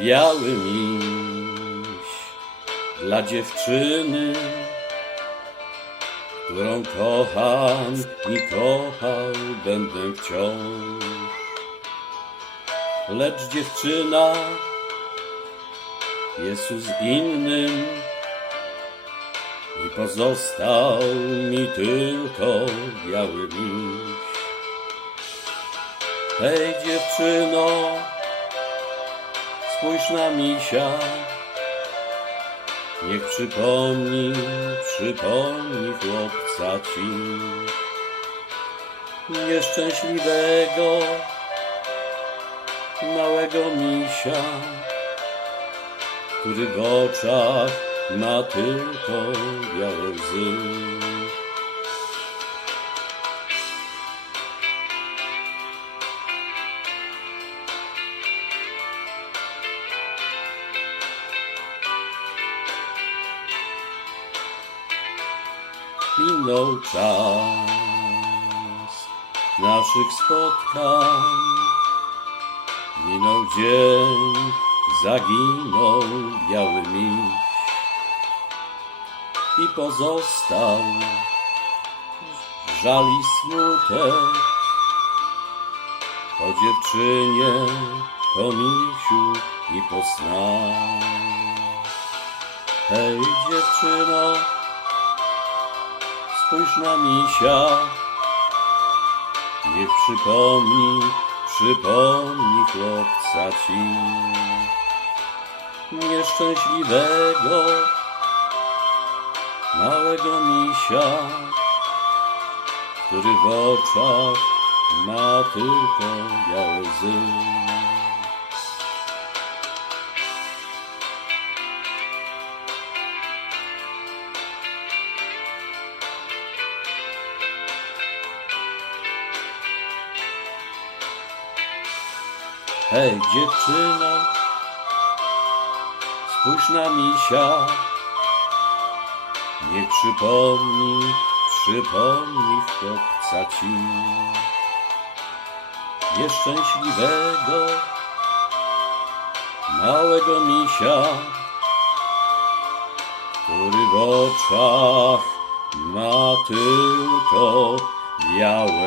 biały miś dla dziewczyny, którą kocham i kochał będę wciąż. Lecz dziewczyna z innym i pozostał mi tylko biały miś. Hej dziewczyno, spójrz na misia, niech przypomni, przypomni chłopca ci nieszczęśliwego, małego misia, który w oczach ma tylko białe łzy. Minął czas naszych spotkań, minął dzień, zaginął biały miś i pozostał żal i smutek po dziewczynie, po misiu i po snach. Hej dziewczyno, spójrz na misia, niech przypomni, przypomni chłopca ci nieszczęśliwego, małego misia, który w oczach ma tylko białe łzy. Hej dziewczyno, spójrz na misia, niech przypomni, przypomni chłopca ci nieszczęśliwego, małego misia, który w oczach ma tylko białe.